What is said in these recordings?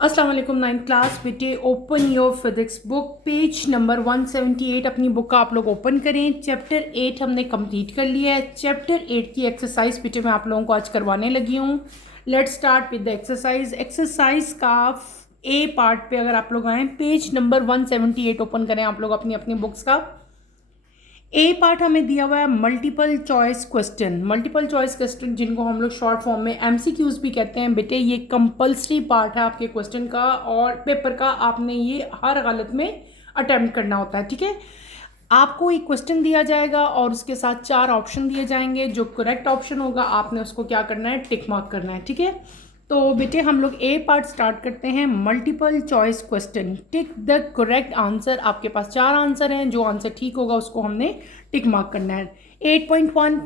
अस्सलाम वालेकुम ninth class बेटे। Open your physics book, page number 178 अपनी बुक का आप लोग ओपन करें। चैप्टर 8 हमने कंप्लीट कर लिया है। चैप्टर 8 की एक्सरसाइज बेटे मैं आप लोगों को आज करवाने लगी हूँ। Let's start with the exercise. Exercise का ए पार्ट पे अगर आप लोग आए, पेज नंबर 178 ओपन करें आप लोग अपनी अपनी बुक्स का। ए पार्ट हमें दिया हुआ है multiple choice question. Multiple choice question जिनको हम लोग शॉर्ट फॉर्म में एमसीक्यूज भी कहते हैं बेटे, ये कंपलसरी पार्ट है आपके क्वेश्चन का और पेपर का। आपने ये हर हालत में अटेम्प्ट करना होता है, ठीक है। आपको एक क्वेश्चन दिया जाएगा और उसके साथ 4 ऑप्शन दिए जाएंगे। जो करेक्ट ऑप्शन होगा आपने उसको क्या करना है, टिक मार्क करना है, ठीक है। तो बेटे हम लोग ए पार्ट स्टार्ट करते हैं। Multiple choice question, tick the correct answer. आपके पास 4 आंसर हैं, जो आंसर ठीक होगा उसको हमने टिक मार्क करना है। 8.1,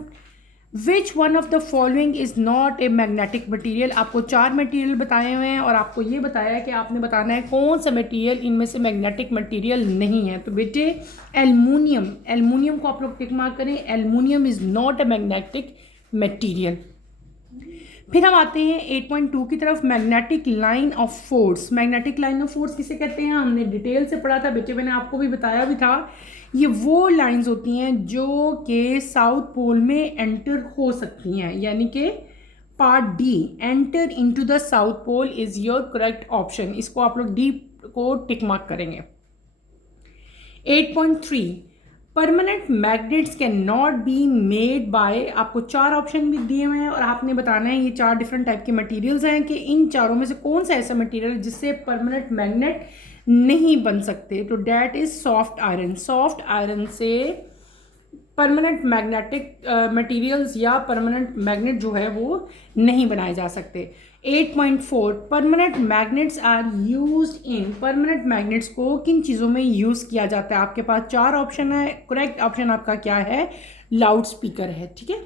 which one of the following is not a magnetic material. आपको 4 मटीरियल बताए हुए हैं और आपको ये बताया है कि आपने बताना है कौन सा मटीरियल इनमें से मैग्नेटिक मटीरियल नहीं है। तो बेटे एल्युमिनियम, एल्युमिनियम को आप लोग टिक मार्क करें। Aluminium is not a magnetic material. फिर हम आते हैं 8.2 की तरफ। Magnetic line of force. Magnetic line of force किसे कहते हैं, हमने डिटेल से पढ़ा था बेटे, मैंने आपको भी बताया भी था। ये वो लाइंस होती हैं जो कि साउथ पोल में एंटर हो सकती हैं, यानी कि part D, enter into the south pole is your correct option. इसको आप लोग डी को टिक मार्क करेंगे। 8.3, permanent magnets can not be made by. आपको 4 ऑप्शन भी दिए हुए हैं और आपने बताना है ये 4 डिफरेंट टाइप के मटेरियल्स हैं कि इन चारों में से कौन सा ऐसा मटेरियल जिससे परमानेंट मैग्नेट नहीं बन सकते। तो that is soft iron. Soft iron से परमानेंट मैग्नेटिक मटेरियल्स या परमानेंट मैग्नेट जो है वो नहीं बनाए जा सकते। 8.4, permanent magnets are used in. Permanent magnets को किन चीज़ों में यूज़ किया जाता है। आपके पास 4 ऑप्शन है, करेक्ट ऑप्शन आपका क्या है, लाउड स्पीकर है, ठीक है।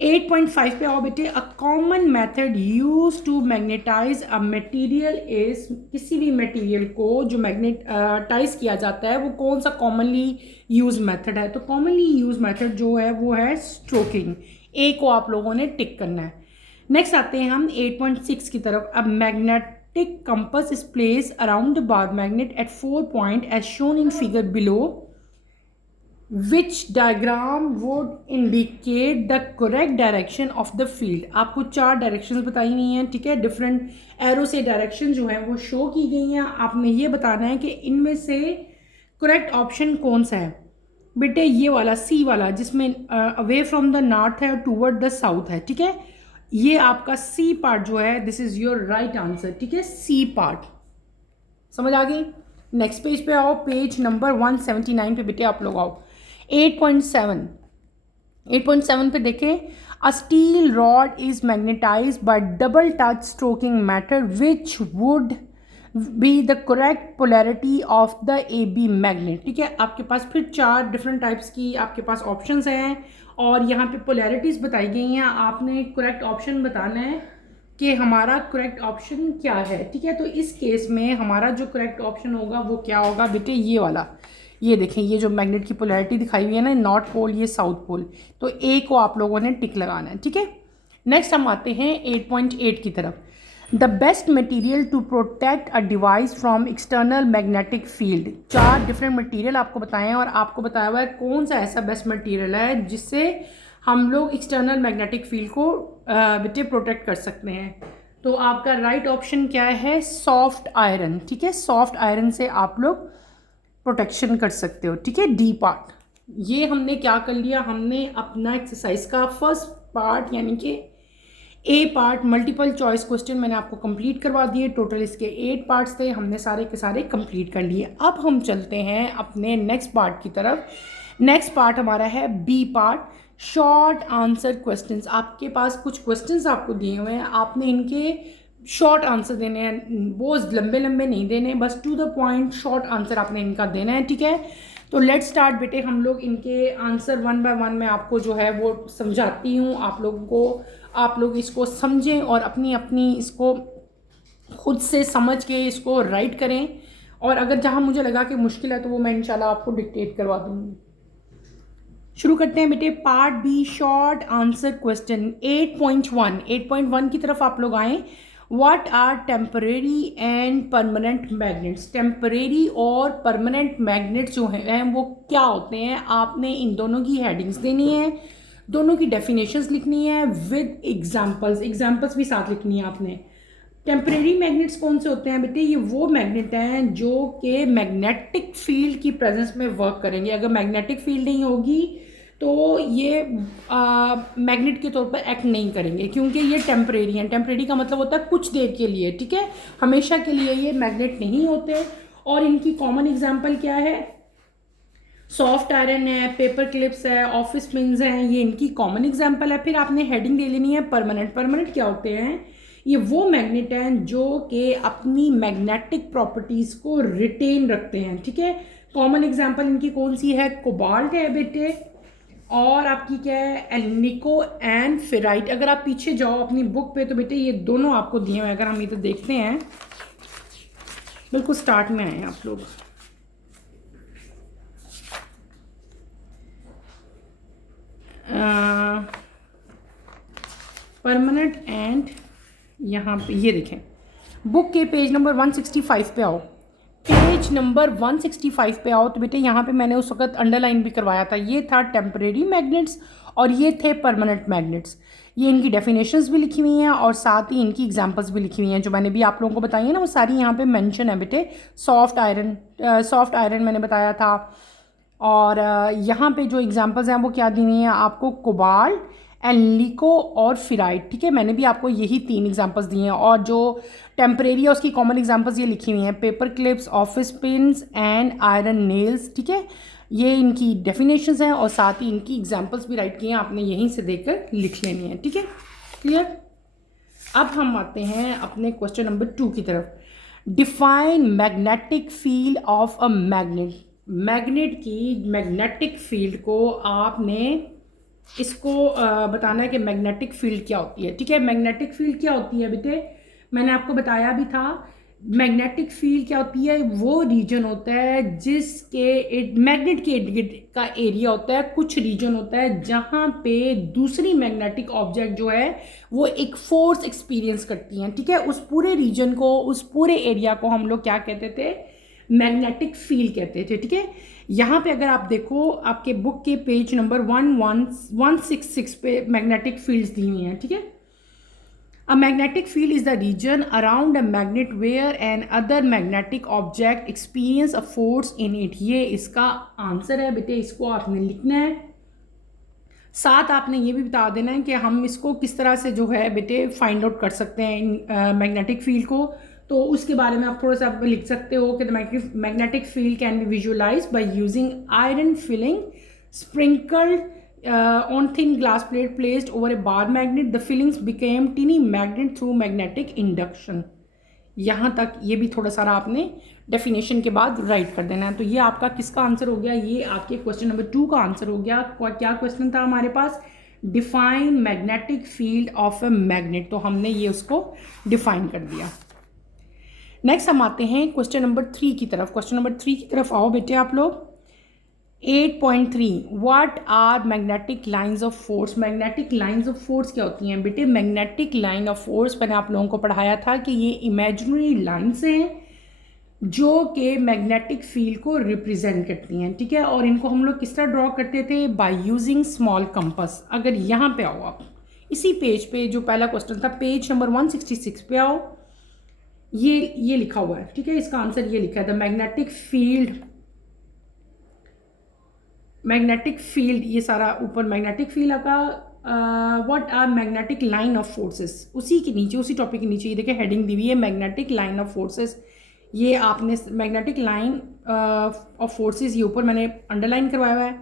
8.5 पे आओ बेटे। A common method use to magnetise a material is. किसी भी मटेरियल को जो मैग्नेटाइज किया जाता है वो कौन सा कॉमनली यूज मेथड है। तो कॉमनली यूज मेथड जो है वो है स्ट्रोकिंग। ए को आप लोगों ने टिक करना है। नेक्स्ट आते हैं हम 8.6 की तरफ। अब magnetic compass is place around the bar magnet at 4 point as shown in figure below. Which diagram would indicate the correct direction of the field. आपको 4 डायरेक्शन बताई हुई हैं, ठीक है। डिफरेंट एरो से डायरेक्शन जो है वो शो की गई हैं। आपने ये बताना है कि इनमें से करेक्ट ऑप्शन कौन सा है। बेटे ये वाला सी वाला जिसमें अवे फ्रॉम द नॉर्थ है टूवर्ड द साउथ है, ठीक है। ये आपका सी पार्ट जो है, this is your right answer, ठीक है। सी पार्ट समझ आ गई। नेक्स्ट पेज पे आओ, पेज नंबर 179 पे बेटे आप लोग आओ। 8.7, 8.7 पे देखें। A steel rod is magnetise by double touch stroking matter which would be the correct polarity of the A B magnet, ठीक है। आपके पास फिर 4 डिफरेंट टाइप्स की आपके पास ऑप्शंस हैं और यहाँ पे पोलैरिटीज़ बताई गई हैं। आपने करेक्ट ऑप्शन बताना है कि हमारा करेक्ट ऑप्शन क्या है, ठीक है। तो इस केस में हमारा जो करेक्ट ऑप्शन होगा वो क्या होगा बेटे, ये वाला। ये देखें, ये जो मैग्नेट की पोलैरिटी दिखाई हुई है ना, नॉर्थ पोल ये साउथ पोल। तो ए को आप लोगों ने टिक लगाना है, ठीक है। नेक्स्ट हम आते हैं 8.8 की तरफ। The best material to protect a device from external magnetic field. 4 different material आपको बताए हैं और आपको बताया हुआ है कौन सा ऐसा बेस्ट मटीरियल है जिससे हम लोग एक्सटर्नल मैग्नेटिक फील्ड को बेटे प्रोटेक्ट कर सकते हैं। तो आपका राइट ऑप्शन क्या है, सॉफ्ट आयरन, ठीक है। सॉफ्ट आयरन से आप लोग प्रोटेक्शन कर सकते हो, ठीक है। डी पार्ट ये हमने क्या कर लिया, हमने अपना एक्सरसाइज का फर्स्ट पार्ट यानी कि ए पार्ट मल्टीपल चॉइस क्वेश्चन मैंने आपको कंप्लीट करवा दिए। टोटल इसके 8 पार्ट्स थे, हमने सारे के सारे कंप्लीट कर लिए। अब हम चलते हैं अपने नेक्स्ट पार्ट की तरफ। नेक्स्ट पार्ट हमारा है B part, short answer questions. आपके पास कुछ क्वेश्चंस आपको दिए हुए हैं, आपने इनके शॉर्ट आंसर देने हैं, बहुत लंबे लंबे नहीं देने, बस to the point short answer आपने इनका देना है, ठीक है। तो लेट्स स्टार्ट बेटे। हम लोग इनके आंसर 1 बाय 1 मैं आपको जो है वो समझाती हूँ आप लोगों को। आप लोग इसको समझें और अपनी अपनी इसको खुद से समझ के इसको राइट करें। और अगर जहाँ मुझे लगा कि मुश्किल है तो वो मैं इंशाल्लाह आपको डिक्टेट करवा दूँगी। शुरू करते हैं बेटे, part B short answer question 8.1। 8.1 की तरफ आप लोग आएँ what are temporary and permanent magnets. Temporary और परमानेंट मैग्नेट्स जो हैं वो क्या होते हैं, आपने इन दोनों की हेडिंग्स देनी है, दोनों की डेफिनेशंस लिखनी है विद एग्जांपल्स भी साथ लिखनी है आपने। टेम्परेरी मैग्नेट्स कौन से होते हैं बेटे, ये वो मैग्नेट हैं जो कि मैग्नेटिक फील्ड की प्रेजेंस में वर्क करेंगे। अगर मैग्नेटिक फील्ड नहीं होगी तो ये मैग्नेट के तौर पर एक्ट नहीं करेंगे, क्योंकि ये टेम्परेरी हैं। टेम्परेरी का मतलब होता है कुछ देर के लिए, ठीक है, हमेशा के लिए ये मैग्नेट नहीं होते। और इनकी कॉमन एग्जांपल क्या है, सॉफ्ट आयरन है, पेपर क्लिप्स है, ऑफिस पिन्स हैं, ये इनकी कॉमन एग्जांपल है। फिर आपने हेडिंग ले लेनी है परमानेंट। परमानेंट क्या होते हैं, ये वो मैग्नेट हैं जो कि अपनी मैग्नेटिक प्रॉपर्टीज़ को रिटेन रखते हैं, ठीक है। कॉमन एग्जांपल इनकी कौन सी है, कोबाल्ट है बेटे, और आपकी क्या है, एल्निको एंड फेराइट। अगर आप पीछे जाओ अपनी बुक पे तो बेटे ये दोनों आपको दिए हुए हैं। अगर हम ये तो देखते हैं, बिल्कुल स्टार्ट में आए हैं आप लोग, परमानेंट एंड यहाँ पे ये देखें, बुक के पेज नंबर 165 पे आओ। पेज नंबर 165 पे आओ तो बेटे यहाँ पे मैंने उस वक्त अंडरलाइन भी करवाया था, ये था टेम्परेरी मैग्नेट्स और ये थे परमानेंट मैग्नेट्स। ये इनकी डेफिनेशंस भी लिखी हुई हैं और साथ ही इनकी एग्जांपल्स भी लिखी हुई हैं। जो मैंने भी आप लोगों को बताई है ना, वो सारी यहाँ पे मेंशन है बेटे। सॉफ्ट आयरन मैंने बताया था, और यहाँ पे जो एग्जांपल्स हैं वो क्या दी हुई हैं आपको, कोबाल्ट, एल्निको और फिराइट, ठीक है। मैंने भी आपको यही 3 एग्जांपल्स दिए हैं। और जो टेम्परेरी है उसकी कॉमन एग्जांपल्स ये लिखी हुई हैं, paper clips, office pins and iron nails, ठीक है। ये इनकी डेफिनेशंस हैं और साथ ही इनकी एग्जांपल्स भी राइट किए हैं, आपने यहीं से देखकर लिख लेनी है, ठीक है, क्लियर। अब हम आते हैं अपने क्वेश्चन नंबर 2 की तरफ। Define magnetic field of a magnet. Magnet की मैग्नेटिक फील्ड को आपने इसको बताना है कि मैग्नेटिक फील्ड क्या होती है, ठीक है। मैग्नेटिक फील्ड क्या होती है बेटे, मैंने आपको बताया भी था। मैग्नेटिक फील्ड क्या होती है, वो रीजन होता है जिसके मैग्नेट के इर्द गिर्द का एरिया होता है, कुछ रीजन होता है जहाँ पे दूसरी मैग्नेटिक ऑब्जेक्ट जो है वो एक फोर्स एक्सपीरियंस करती हैं, ठीक है। उस पूरे रीजन को, उस पूरे एरिया को हम लोग क्या कहते थे, मैग्नेटिक फील्ड कहते थे, ठीक है। यहाँ पे अगर आप देखो आपके बुक के पेज नंबर 166 पे मैग्नेटिक फील्ड्स दी हुई हैं, ठीक है। A magnetic field is the region around a magnet where an other magnetic object experience a force in it। ये इसका आंसर है बेटे, इसको आपने लिखना है। साथ आपने ये भी बता देना है कि हम इसको किस तरह से जो है बेटे फाइंड आउट कर सकते हैं मैग्नेटिक फील्ड को। तो उसके बारे में आप थोड़ा सा लिख सकते हो कि the magnetic field can be visualise by using iron filing sprinkled on thin glass plate placed over a bar magnet. The fillings became teeny magnet through magnetic induction। यहाँ तक ये भी थोड़ा सारा आपने डेफिनेशन के बाद राइट कर देना है। तो ये आपका किसका आंसर हो गया, ये आपके क्वेश्चन नंबर 2 का आंसर हो गया। क्या क्वेश्चन था हमारे पास, define magnetic field of a magnet, तो हमने ये उसको डिफाइन कर दिया। नेक्स्ट हम आते हैं क्वेश्चन नंबर 3 की तरफ। क्वेश्चन नंबर 3 की तरफ आओ बेटे आप लोग। 8.3 what are magnetic lines of force. Magnetic lines of force क्या होती हैं बेटे, मैग्नेटिक लाइन ऑफ फोर्स मैंने आप लोगों को पढ़ाया था कि ये इमेजिनरी लाइंस हैं जो कि मैग्नेटिक फील्ड को रिप्रेजेंट करती हैं, ठीक है। और इनको हम लोग किस तरह ड्रॉ करते थे, बाय यूजिंग स्मॉल कंपास। अगर यहाँ पे आओ आप, इसी पेज पे जो पहला क्वेश्चन था, पेज नंबर 166 पे आओ, ये लिखा हुआ है, ठीक है। इसका आंसर ये लिखा है, द मैग्नेटिक फील्ड, ये सारा ऊपर मैग्नेटिक फील्ड आपका, what are magnetic line of forces. उसी के नीचे, उसी टॉपिक के नीचे ये देखिए हेडिंग दी हुई है, मैग्नेटिक लाइन ऑफ फोर्सेस। ये आपने मैग्नेटिक लाइन ऑफ फोर्सेस, ये ऊपर मैंने अंडरलाइन करवाया हुआ है।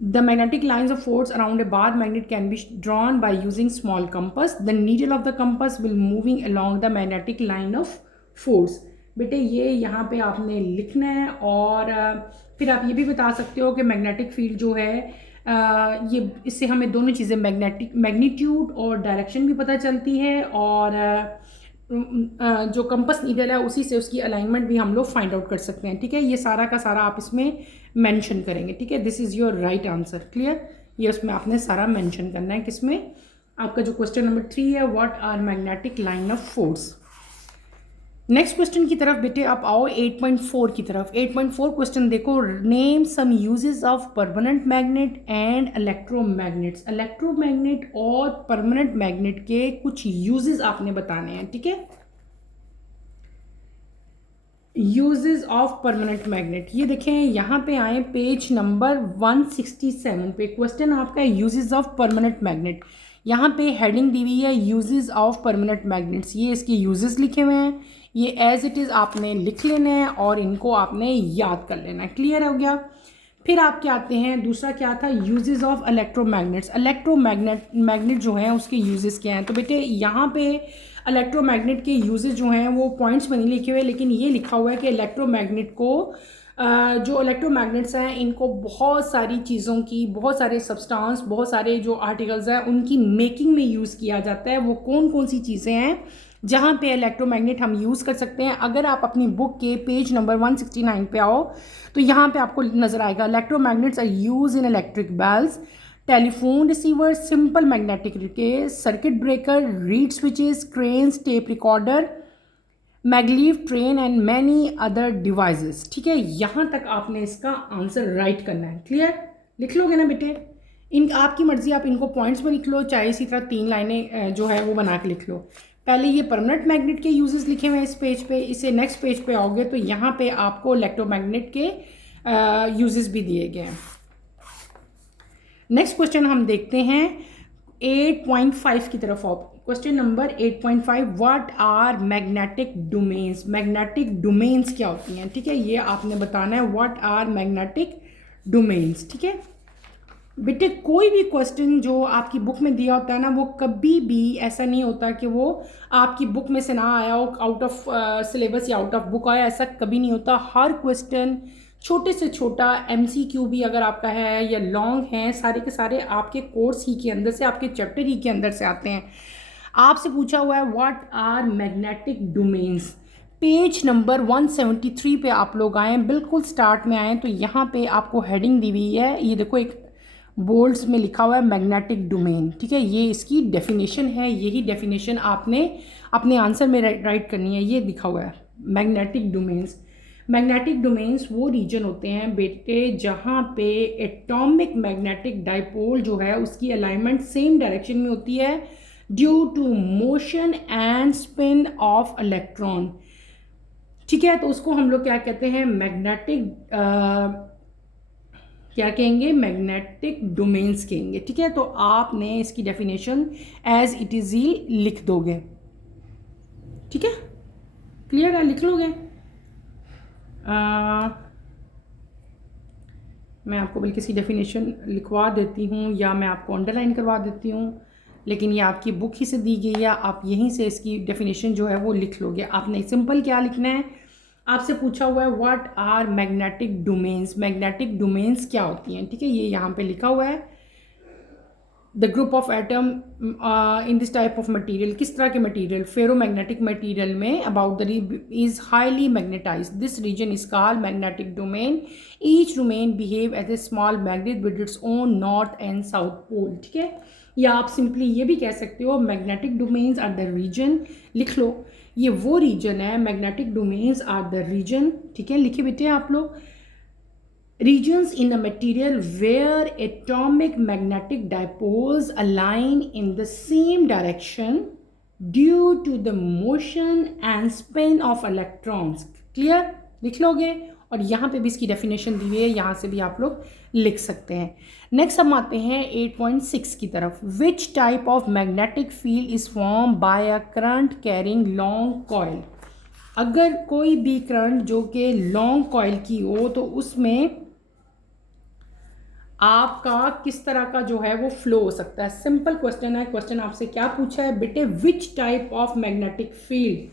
The magnetic lines of force around a bar magnet can be drawn by using small compass. The needle of the compass will moving along the magnetic line of force. बेटे ये यहाँ पे आपने लिखना है। और फिर आप ये भी बता सकते हो कि मैग्नेटिक फील्ड जो है ये, इससे हमें दोनों चीज़ें, मैग्नीट्यूड और डायरेक्शन भी पता चलती है, और जो कंपास नीडल है उसी से उसकी अलाइनमेंट भी हम लोग फाइंड आउट कर सकते हैं, ठीक है। ये सारा का सारा आप इसमें मेंशन करेंगे, ठीक है। This is your right answer, clear. ये उसमें आपने सारा मेंशन करना है, किसमें, आपका जो क्वेश्चन नंबर 3 है, what are magnetic line of force. Next question की तरफ बेटे आप आओ 8.4 की तरफ। 8.4 क्वेश्चन देखो, name some uses of permanent magnet and electromagnets. Electromagnet और परमानेंट मैग्नेट के कुछ यूजेस आपने बताने हैं, ठीक है। यूजेस ऑफ परमानेंट मैग्नेट, ये देखें यहाँ पे आए पेज नंबर 167 पे, क्वेश्चन आपका है यूजेस ऑफ परमानेंट मैग्नेट। यहाँ पे हेडिंग दी हुई है यूजेस ऑफ परमानेंट मैग्नेट्स, ये इसके यूजेस लिखे हुए हैं, ये एज इट इज़ आपने लिख लेना है और इनको आपने याद कर लेना है। क्लियर हो गया। फिर आपके आते हैं, दूसरा क्या था, यूजेस ऑफ इलेक्ट्रोमैग्नेट्स। मैग्नेट जो है उसके यूजेस क्या हैं। तो बेटे यहाँ पे इलेक्ट्रोमैग्नेट के यूजेस जो हैं वो पॉइंट्स में नहीं लिखे हुए, लेकिन ये लिखा हुआ है कि इलेक्ट्रोमैग्नेट को जो इलेक्ट्रोमैग्नेट्स हैं इनको बहुत सारी चीज़ों की, बहुत सारे सब्सटेंस, बहुत सारे जो आर्टिकल्स हैं उनकी मेकिंग में यूज़ किया जाता है। वो कौन कौन सी चीज़ें हैं जहाँ पे इलेक्ट्रोमैग्नेट हम यूज़ कर सकते हैं। अगर आप अपनी बुक के पेज नंबर 169 पे आओ तो यहाँ पे आपको नज़र आएगा, electromagnets are use in electric bells, telephone receiver, simple magnetic circuit breaker, reed switches, cranes, tape recorder, maglev train and many other devices. ठीक है, यहाँ तक आपने इसका आंसर राइट करना है। क्लियर, लिख लोगे ना बेटे। इन आपकी मर्जी, आप इनको पॉइंट्स में लिख लो, चाहे इसी तरह 3 लाइनें जो है वो बना के लिख लो। पहले ये परमानेंट मैग्नेट के यूजेस लिखे हुए हैं इस पेज पे, इसे नेक्स्ट पेज पे आओगे तो यहाँ पे आपको इलेक्ट्रोमैग्नेट के यूजेस भी दिए गए हैं। नेक्स्ट क्वेश्चन हम देखते हैं 8.5 की तरफ आओ। Question number 8.5, what are magnetic domains. Magnetic domains क्या होती हैं, ठीक है, ये आपने बताना है, व्हाट आर मैग्नेटिक डोमेन्स। ठीक है बेटे, कोई भी क्वेश्चन जो आपकी बुक में दिया होता है ना, वो कभी भी ऐसा नहीं होता कि वो आपकी बुक में से ना आया हो, आउट ऑफ सिलेबस या आउट ऑफ बुक आया, ऐसा कभी नहीं होता। हर क्वेश्चन छोटे से छोटा, MCQ भी अगर आपका है या लॉन्ग है, सारे के सारे आपके कोर्स ही के अंदर से, आपके चैप्टर ही के अंदर से आते हैं। आपसे पूछा हुआ है what are magnetic domains. Page number 173 पे आप लोग आएँ, बिल्कुल स्टार्ट में आएँ तो यहाँ पे आपको हेडिंग दी हुई है, ये देखो एक बोल्ड्स में लिखा हुआ है मैग्नेटिक डोमेन। ठीक है, ये इसकी डेफिनेशन है, यही डेफिनेशन आपने अपने आंसर में राइट करनी है। ये लिखा हुआ है मैग्नेटिक डोमेन्स। मैग्नेटिक डोमेन्स वो रीजन होते हैं बेटे जहाँ पे एटॉमिक मैग्नेटिक डाइपोल जो है उसकी अलाइनमेंट सेम डायरेक्शन में होती है due to motion and spin of electron. ठीक है, तो उसको हम लोग क्या कहते हैं, मैग्नेटिक क्या कहेंगे, मैग्नेटिक डोमेन्स कहेंगे। ठीक है, तो आपने इसकी डेफिनेशन एज इट इज़ ही लिख दोगे। ठीक है, क्लियर है, लिख लोगे। मैं आपको बल्कि इसकी डेफिनेशन लिखवा देती हूँ या मैं आपको अंडरलाइन करवा देती हूँ, लेकिन ये आपकी बुक ही से दी गई है, आप यहीं से इसकी डेफिनेशन जो है वो लिख लोगे। आपने सिंपल क्या लिखना है, आपसे पूछा हुआ है what are magnetic domains. Magnetic domains क्या होती हैं, ठीक है, ये यहाँ पे लिखा हुआ है। The group of atom in this type of material, किस तरह के मटेरियल, फेरोमैग्नेटिक मटेरियल में about the is highly magnetized, this region is called magnetic domain, each domain behave as a small magnet with its own north and south pole. ठीक है, या आप simply ये भी कह सकते हो magnetic domains are the region, लिख लो, ये वो रीजन है, magnetic domains are the region. ठीक है, लिखे बेटे आप लोग, regions in a material where atomic magnetic dipoles align in the same direction due to the motion and spin of electrons। Clear, लिख लोगे। और यहाँ पे भी इसकी डेफिनेशन दी हुई है, यहाँ से भी आप लोग लिख सकते हैं। नेक्स्ट हम आते हैं 8.6 की तरफ। विच type of magnetic field is form by a current carrying long coil. अगर कोई भी करंट जो कि लॉन्ग कॉइल की हो तो उसमें आपका किस तरह का जो है वो फ्लो हो सकता है। सिंपल क्वेश्चन है। क्वेश्चन आपसे क्या पूछा है बेटे, which type of magnetic field,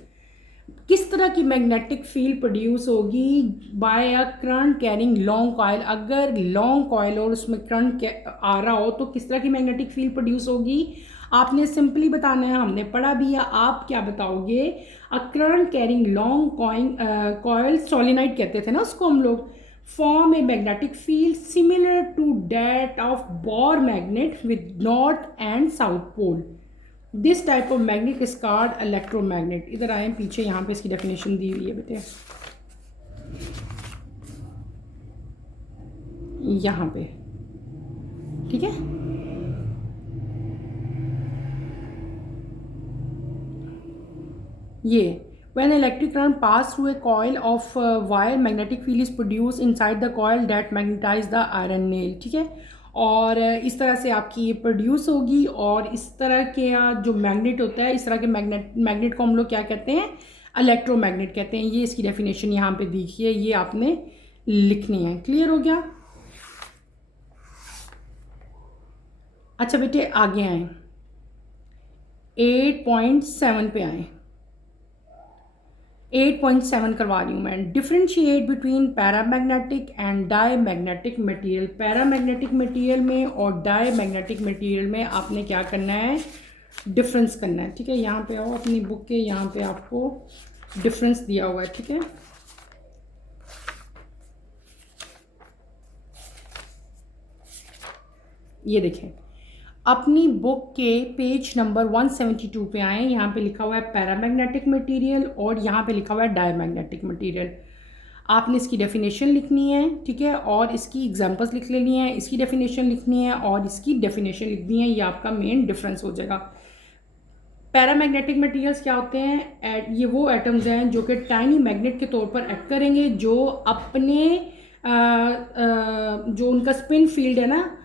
किस तरह की मैग्नेटिक फील्ड प्रोड्यूस होगी by a current carrying long coil. अगर लॉन्ग कॉइल और उसमें करंट आ रहा हो तो किस तरह की मैग्नेटिक फील्ड प्रोड्यूस होगी, आपने सिंपली बताना है, हमने पढ़ा भी है। आप क्या बताओगे, अ current carrying long coil, solenoid कहते थे ना उसको हम लोग, form a magnetic field similar to that of Bohr magnet with north and south pole. This type of magnet is called electromagnet. इधर आए पीछे, यहाँ पे इसकी डेफिनेशन दी हुई है बेटे, यहाँ पे, ठीक है। ये when electric current pass through a coil of wire, magnetic field is produced inside the coil that magnetize the iron nail, ठीक है। और इस तरह से आपकी ये प्रोड्यूस होगी, और इस तरह के जो मैग्नेट होता है, इस तरह के मैग्नेट को हम लोग क्या कहते हैं, इलेक्ट्रोमैग्नेट कहते हैं। ये इसकी डेफिनेशन यहाँ पे देखिए, ये आपने लिखनी है। क्लियर हो गया? अच्छा बेटे आगे आए, 8.7 पे आए। 8.7 करवा रही हूँ मैं। Differentiate between paramagnetic and diamagnetic material. Paramagnetic material में और डायमैग्नेटिक मटेरियल में आपने क्या करना है, डिफरेंस करना है, ठीक है। यहाँ पे आओ अपनी बुक के, यहाँ पे आपको डिफरेंस दिया हुआ है, ठीक है। ये देखें, अपनी बुक के पेज नंबर 172 पे आए, यहाँ पे लिखा हुआ है पैरामैग्नेटिक मटेरियल और यहाँ पे लिखा हुआ है डायमैग्नेटिक मटेरियल। आपने इसकी डेफिनेशन लिखनी है, ठीक है, और इसकी एग्जांपल्स लिख लेनी है, इसकी डेफिनेशन लिखनी है और इसकी डेफिनेशन लिखनी है। ये आपका मेन डिफरेंस हो जाएगा। पैरामैग्नेटिक मटेरियल्स क्या होते हैं, ये वो एटम्स हैं जो कि टाइनी मैग्नेट के तौर पर एक्ट करेंगे, जो अपने जो उनका स्पिन फील्ड है ना,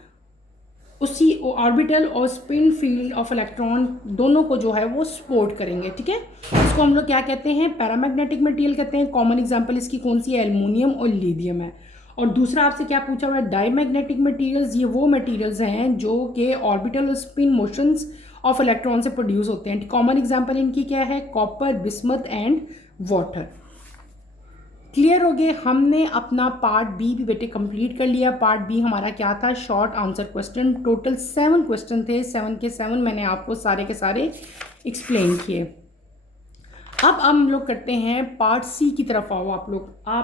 उसी ऑर्बिटल और स्पिन फील्ड ऑफ इलेक्ट्रॉन दोनों को जो है वो सपोर्ट करेंगे, ठीक है। इसको हम लोग क्या कहते हैं, पैरामैग्नेटिक मटेरियल कहते हैं। कॉमन एग्जांपल इसकी कौन सी है, एल्युमिनियम और लिथियम है। और दूसरा आपसे क्या पूछा हुआ है, डायमैग्नेटिक मटेरियल्स। ये वो मटेरियल्स हैं जो कि ऑर्बिटल और स्पिन मोशंस ऑफ इलेक्ट्रॉन से प्रोड्यूस होते हैं। कॉमन एग्जांपल इनकी क्या है, copper, bismuth and water. Clear हो गए? हमने अपना पार्ट बी भी बेटे कंप्लीट कर लिया। पार्ट बी हमारा क्या था, short answer question. Total 7 question थे, 7 के 7 मैंने आपको सारे के सारे एक्सप्लेन किए। अब हम लोग करते हैं पार्ट सी की तरफ। आओ आप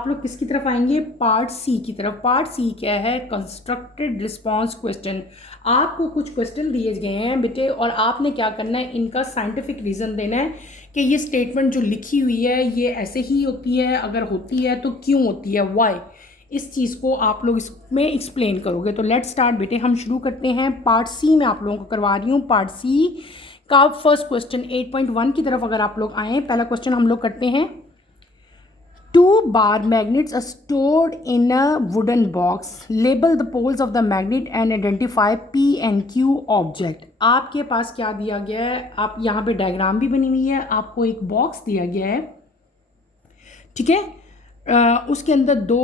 लोग किसकी तरफ आएंगे, पार्ट सी की तरफ। पार्ट सी क्या है, कंस्ट्रक्टेड रिस्पॉन्स क्वेश्चन। आपको कुछ क्वेश्चन दिए गए हैं बेटे, और आपने क्या करना है, इनका साइंटिफिक रीज़न देना है कि ये स्टेटमेंट जो लिखी हुई है ये ऐसे ही होती है, अगर होती है तो क्यों होती है, वाई। इस चीज़ को आप लोग इसमें एक्सप्लेन करोगे। तो लेट्स स्टार्ट बेटे, हम शुरू करते हैं। पार्ट सी में आप लोगों को करवा रही हूँ। पार्ट सी का फर्स्ट क्वेश्चन 8.1 की तरफ अगर आप लोग आएँ, पहला क्वेश्चन हम लोग करते हैं। 2 bar magnets are stored in a wooden box. Label the poles of the magnet and identify P and Q object. आपके पास क्या दिया गया है, आप यहाँ पे डायग्राम भी बनी हुई है, आपको एक बॉक्स दिया गया है, ठीक है। उसके अंदर 2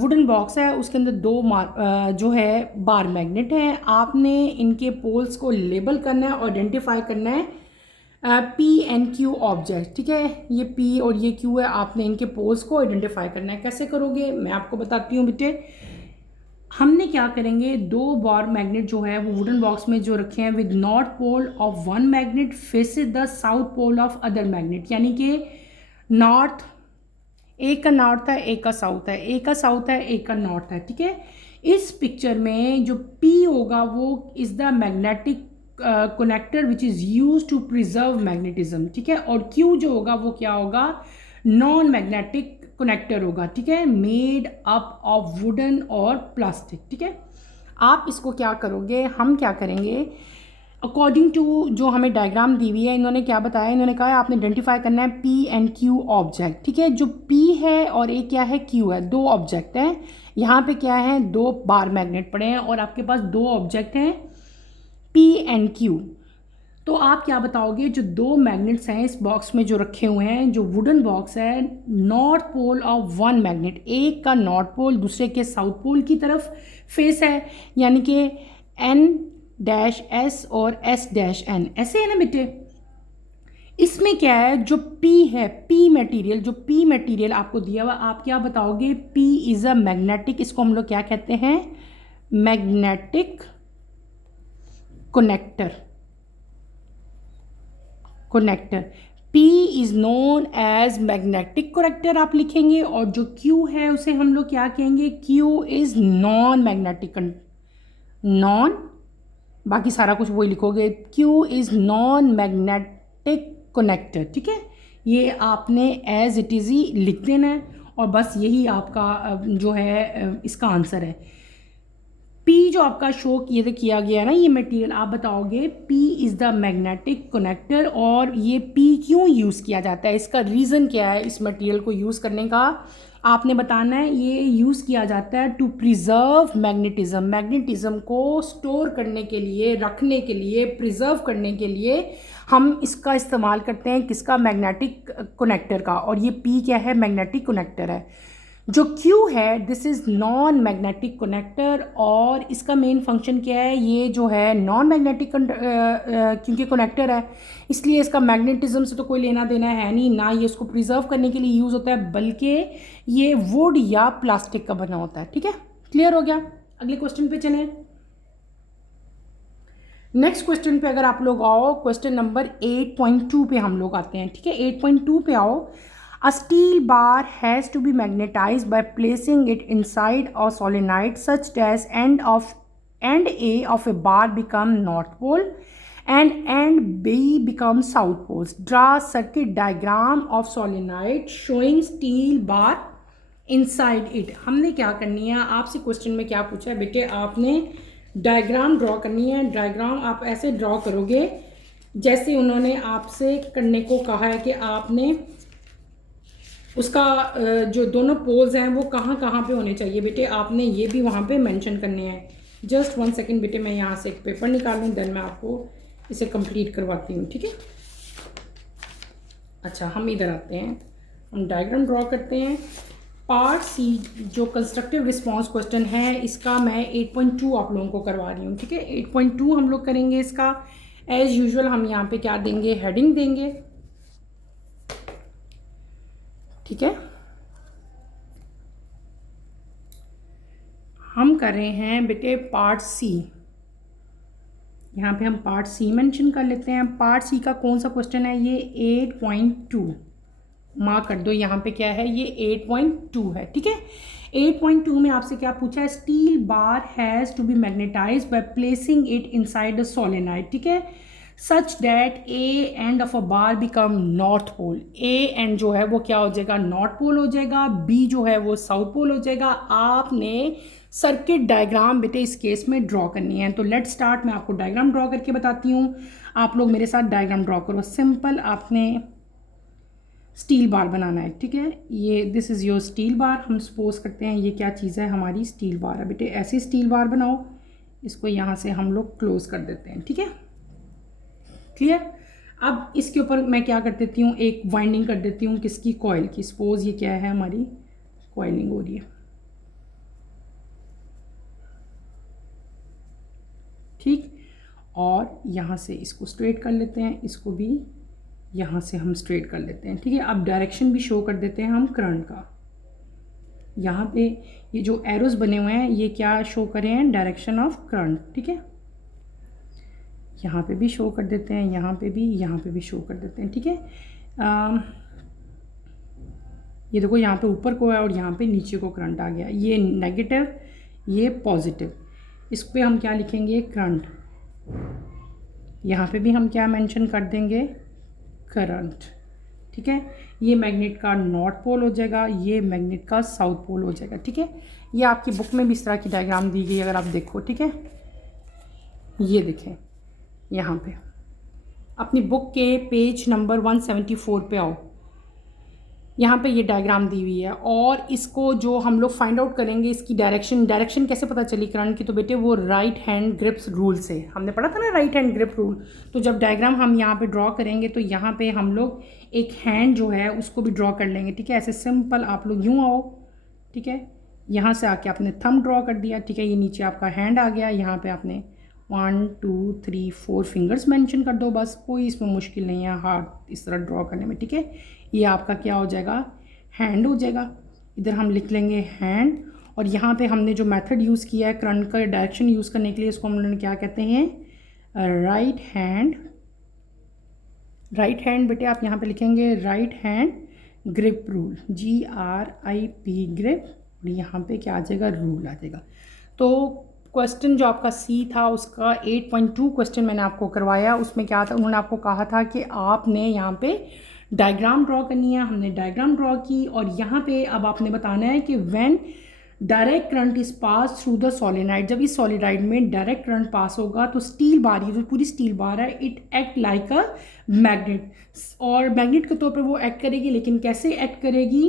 वुडन बॉक्स है, उसके अंदर 2 जो है बार मैग्नेट हैं। आपने इनके पोल्स को लेबल करना है और आइडेंटिफाई करना है पी एंड क्यू ऑब्जेक्ट, ठीक है। ये पी और ये क्यू है, आपने इनके पोल्स को आइडेंटिफाई करना है। कैसे करोगे, मैं आपको बताती हूँ बेटे। हमने क्या करेंगे, 2 बार मैग्नेट जो है वो वुडन बॉक्स में जो रखे हैं, with north pole of one magnet faces the south pole of other magnet. यानी कि नॉर्थ, एक का नॉर्थ है, एक का साउथ है, एक का साउथ है, एक का नॉर्थ है, ठीक है। इस पिक्चर में जो पी होगा वो is the magnetic connector which is use to preserve magnetism, ठीक है। और क्यू जो होगा वो क्या होगा, नॉन मैग्नेटिक कनेक्टर होगा, ठीक है, मेड अप ऑफ वुडन और प्लास्टिक, ठीक है। आप इसको क्या करोगे, हम क्या करेंगे, अकॉर्डिंग टू जो हमें डायग्राम दी हुई है, इन्होंने क्या बताया, इन्होंने कहा आपने आइडेंटिफाई करना है पी एंड क्यू ऑब्जेक्ट, ठीक है। जो पी है और एक क्या है, क्यू है, 2 ऑब्जेक्ट हैं। यहाँ पे क्या है, 2 बार मैग्नेट पड़े हैं और आपके पास 2 ऑब्जेक्ट हैं पी एंड क्यू। तो आप क्या बताओगे, जो 2 मैग्नेट्स हैं इस बॉक्स में जो रखे हुए हैं, जो वुडन बॉक्स है, north pole of one magnet, एक का नॉर्थ पोल दूसरे के साउथ पोल की तरफ फेस है, यानी कि N-S और S-N, ऐसे है ना बेटे। इसमें क्या है, जो P है, P मटेरियल, जो P मटेरियल आपको दिया हुआ, आप क्या बताओगे, P इज़ अ मैग्नेटिक, इसको हम लोग क्या कहते हैं, magnetic connector. P is known as magnetic character आप लिखेंगे, और जो Q है उसे हम लोग क्या कहेंगे, Q is non magnetic, non, बाकी सारा कुछ वही लिखोगे, Q is non magnetic connector. ठीक है, ये आपने एज इट इज़ ही लिख देना है, और बस यही आपका जो है इसका आंसर है। P जो आपका शो किया गया है ना, ये मटेरियल आप बताओगे P is the magnetic connector, और ये P क्यों यूज़ किया जाता है, इसका रीज़न क्या है इस मटेरियल को यूज़ करने का, आपने बताना है। ये यूज़ किया जाता है टू प्रिजर्व मैग्नेटिज्म, मैग्नेटिज्म को स्टोर करने के लिए, रखने के लिए, प्रिजर्व करने के लिए हम इसका इस्तेमाल करते हैं, किसका, मैग्नेटिक कनेक्टर का, और ये P क्या है, मैग्नेटिक कनेक्टर है। जो Q है this is non magnetic connector, और इसका मेन फंक्शन क्या है, ये जो है नॉन मैग्नेटिक क्योंकि कनेक्टर है इसलिए इसका मैग्नेटिज्म से तो कोई लेना देना है नहीं, ना ये इसको प्रिजर्व करने के लिए यूज़ होता है, बल्कि ये वुड या प्लास्टिक का बना होता है। ठीक है, क्लियर हो गया। अगले क्वेश्चन पे चलें। नेक्स्ट क्वेश्चन पे अगर आप लोग आओ, क्वेश्चन नंबर 8.2 पे हम लोग आते हैं। ठीक है, 8.2 पे आओ। A steel bar has to be magnetized by placing it inside a solenoid such that end A of a bar become north pole and end B becomes south poles. Draw circuit diagram of solenoid showing steel bar inside it. हमने क्या करनी है, आपसे question में क्या पूछा है बेटे, आपने डायग्राम ड्रॉ करनी है। डायग्राम आप ऐसे ड्रॉ करोगे जैसे उन्होंने आपसे करने को कहा है कि आपने उसका जो दोनों पोल्स हैं वो कहाँ कहाँ पे होने चाहिए बेटे, आपने ये भी वहाँ पे मेंशन करने हैं। जस्ट 1 सेकेंड बेटे, मैं यहाँ से एक पेपर निकालूँ, देन मैं आपको इसे कंप्लीट करवाती हूँ। ठीक है, अच्छा हम इधर आते हैं, हम डायग्राम ड्रॉ करते हैं। पार्ट सी जो कंस्ट्रक्टिव रिस्पॉन्स क्वेश्चन है इसका मैं 8.2 आप लोगों को करवा रही हूँ। ठीक है, 8.2 हम लोग करेंगे इसका। एज़ यूजुअल हम यहाँ पे क्या देंगे, हेडिंग देंगे। ठीक है, हम कर रहे हैं बेटे पार्ट सी, यहाँ पे हम पार्ट सी मेंशन कर लेते हैं। पार्ट सी का कौन सा क्वेश्चन है, ये 8.2 मार्क कर दो, यहाँ पे क्या है, ये 8.2 है। ठीक है, 8.2 में आपसे क्या पूछा है, steel bar has to be magnetized by placing it inside the solenoid. ठीक है, such that A end of a bar become north pole. A end जो है वो क्या हो जाएगा, नॉर्थ पोल हो जाएगा, बी जो है वो साउथ पोल हो जाएगा। आपने सर्किट डायग्राम बेटे इस केस में ड्रॉ करनी है। तो लेट स्टार्ट, मैं आपको डायग्राम ड्रॉ करके बताती हूँ, आप लोग मेरे साथ डायग्राम ड्रॉ करो। सिंपल आपने स्टील बार बनाना है। ठीक है, ये this is your steel bar. हम सपोज करते हैं ये क्या चीज़ है, हमारी स्टील बार है बेटे। ऐसी स्टील बार बनाओ, इसको यहाँ से हम लोग क्लोज कर देते हैं। ठीक है, क्लियर। अब इसके ऊपर मैं क्या कर देती हूँ, एक वाइंडिंग कर देती हूँ, किसकी, कॉइल की। सपोज ये क्या है, हमारी कॉइलिंग हो रही है। ठीक, और यहाँ से इसको स्ट्रेट कर लेते हैं, इसको भी यहाँ से हम स्ट्रेट कर लेते हैं। ठीक है, अब डायरेक्शन भी शो कर देते हैं हम करंट का। यहाँ पे ये जो एरोज बने हुए हैं ये क्या शो कर रहे हैं, डायरेक्शन ऑफ करंट। ठीक है, यहाँ पे भी शो कर देते हैं, यहाँ पे भी शो कर देते हैं। ठीक है, ये देखो यहाँ पे ऊपर को है और यहाँ पे नीचे को करंट आ गया, ये नेगेटिव ये पॉजिटिव। इस पे हम क्या लिखेंगे, करंट। यहाँ पे भी हम क्या मेंशन कर देंगे, करंट। ठीक है, ये मैग्नेट का नॉर्थ पोल हो जाएगा, ये मैग्नेट का साउथ पोल हो जाएगा। ठीक है, ये आपकी बुक में भी इस तरह की डायग्राम दी गई अगर आप देखो। ठीक है, ये देखें यहाँ पे अपनी बुक के पेज नंबर 174 पे आओ, यहाँ पे ये डायग्राम दी हुई है। और इसको जो हम लोग फाइंड आउट करेंगे, इसकी डायरेक्शन कैसे पता चली करंट की, तो बेटे वो राइट हैंड ग्रिप्स रूल से, हमने पढ़ा था ना राइट हैंड ग्रिप रूल। तो जब डायग्राम हम यहाँ पे ड्रॉ करेंगे तो यहाँ पे हम लोग एक हैंड जो है उसको भी ड्रॉ कर लेंगे। ठीक है, ऐसे सिंपल आप लोग यूँ आओ। ठीक है, यहाँ से आके आपने थंब ड्रॉ कर दिया। ठीक है, ये नीचे आपका हैंड आ गया, यहाँ पर आपने 1 2 3 4 फिंगर्स मेंशन कर दो, बस कोई इसमें मुश्किल नहीं है हाथ इस तरह ड्रॉ करने में। ठीक है, ये आपका क्या हो जाएगा, हैंड हो जाएगा। इधर हम लिख लेंगे हैंड, और यहाँ पे हमने जो मेथड यूज़ किया है करंट का डायरेक्शन यूज़ करने के लिए, इसको हम लोग क्या कहते हैं, राइट हैंड राइट हैंड बेटे आप यहाँ पे लिखेंगे right hand grip rule, GRIP grip, और यहाँ पे क्या आ जाएगा, रूल आ जाएगा। तो क्वेश्चन जो आपका सी था उसका 8.2 क्वेश्चन मैंने आपको करवाया, उसमें क्या था, उन्होंने आपको कहा था कि आपने यहाँ पे डायग्राम ड्रॉ करनी है, हमने डायग्राम ड्रॉ की, और यहाँ पे अब आपने बताना है कि when direct current is pass through the solenoid, जब इस सोलेनाइड में डायरेक्ट करंट पास होगा तो स्टील बार, ये जो पूरी स्टील बार है, it act like a magnet, और मैग्नेट के तौर पर वो एक्ट करेगी। लेकिन कैसे एक्ट करेगी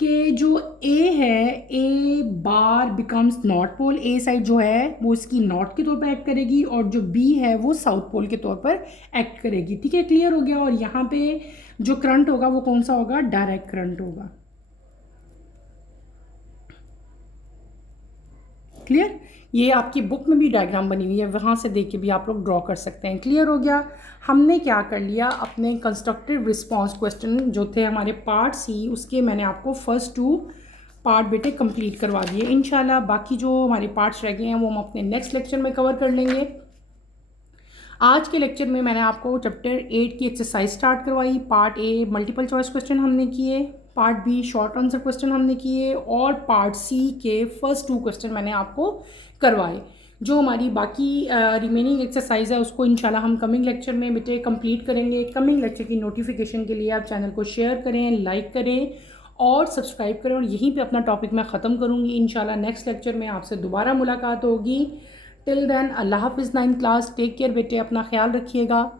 कि जो ए है, ए बार बिकम्स नॉर्थ पोल, ए साइड जो है वो इसकी नॉर्थ के तौर पर एक्ट करेगी, और जो बी है वो साउथ पोल के तौर पर एक्ट करेगी। ठीक है, क्लियर हो गया। और यहाँ पे जो करंट होगा वो कौन सा होगा, डायरेक्ट करंट होगा। क्लियर, ये आपकी बुक में भी डायग्राम बनी हुई है, वहाँ से देख के भी आप लोग ड्रॉ कर सकते हैं। क्लियर हो गया। हमने क्या कर लिया, अपने कंस्ट्रक्टिव रिस्पांस क्वेश्चन जो थे हमारे पार्ट सी, उसके मैंने आपको फर्स्ट 2 पार्ट बेटे कंप्लीट करवा दिए। इंशाल्लाह बाकी जो हमारे पार्ट्स रह गए हैं वो हम अपने नेक्स्ट लेक्चर में कवर कर लेंगे। आज के लेक्चर में मैंने आपको चैप्टर 8 की एक्सरसाइज स्टार्ट करवाई। Part A multiple choice question हमने किए, part B short answer question हमने किए, और पार्ट सी के फर्स्ट 2 क्वेश्चन मैंने आपको करवाए। जो हमारी बाकी रिमेनिंग एक्सरसाइज है उसको इंशाल्लाह हम कमिंग लेक्चर में बेटे कंप्लीट करेंगे। कमिंग लेक्चर की नोटिफिकेशन के लिए आप चैनल को शेयर करें, लाइक करें और सब्सक्राइब करें, और यहीं पे अपना टॉपिक मैं ख़त्म करूँगी। इंशाल्लाह नेक्स्ट लेक्चर में आपसे दोबारा मुलाकात होगी। टिल देन अल्लाह हाफिज़। 9th क्लास, टेक केयर बेटे, अपना ख्याल रखिएगा।